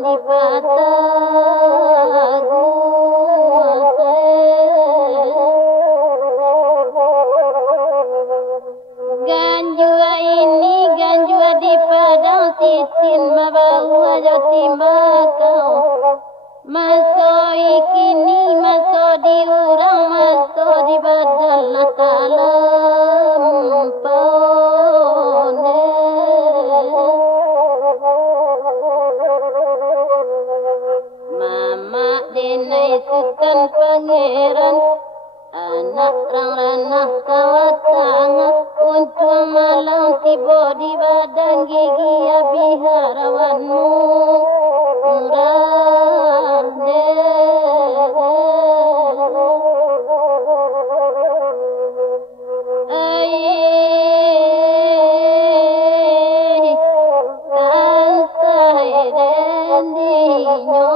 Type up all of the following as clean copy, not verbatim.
di patagu ganjua ini ganjua di padang titin mabau aja timbakau maso ikini maso di urang maso di badal nakalam paone mama denai sukan pangeran anak ranah kawatang untuk malang tiba di badan gigi abiharawanmu rade ai tansai rendinyo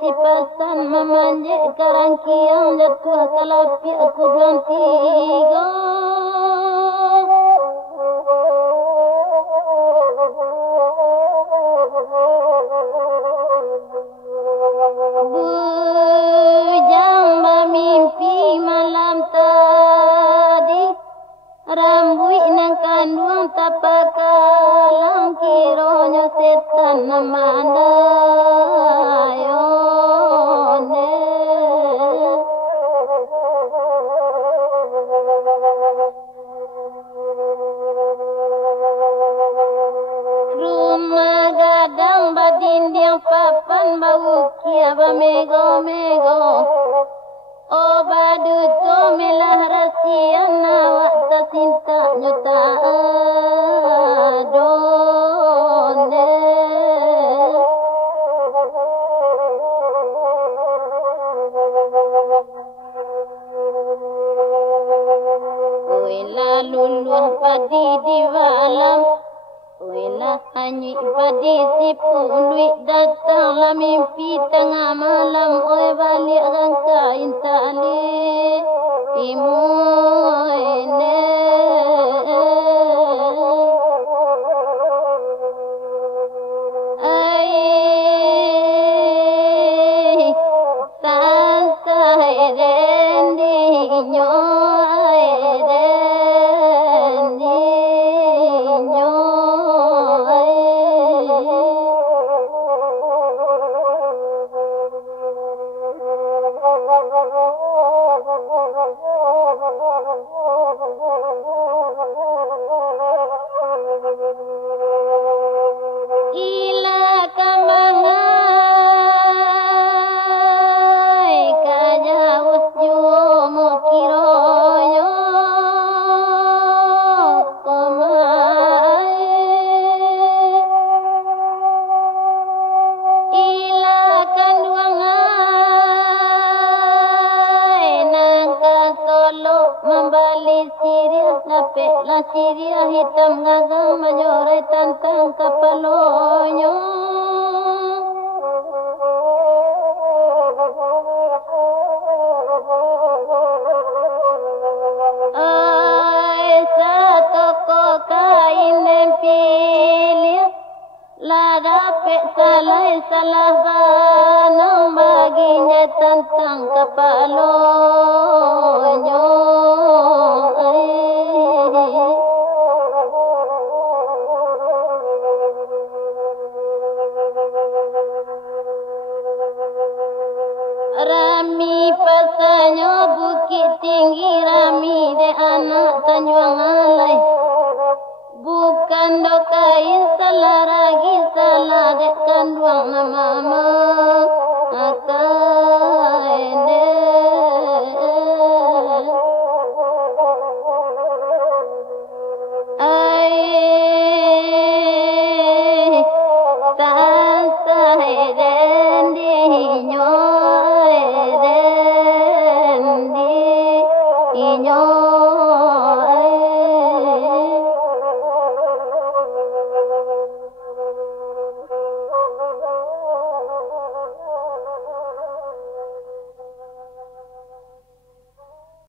sipasan memanjat karangki yang jatuh kalapi aku bulan tiga bujang bermimpi malam tadi rambut nang kandung tapakalang kironya setan namanda rumah gadang badinding papan bau kia bamego-mego oh baduto melah rahasia nawak tercinta nyata adone Wela luluh padi di malam Wela hanyut padi si puluh datanglah mimpi tengah malam oi balik rangkain tali imoine ai sansai rendinyo Napeklah siria hitam gagang menyorai tantang kapalonyo ai satoko kain nempilih ladapek salai salah banang baginya tantang kapalonyo Rami pasanyo bukit tinggi rami de anak Tanjung Alai bukan dokain salah ragi salah de kanduang nama mama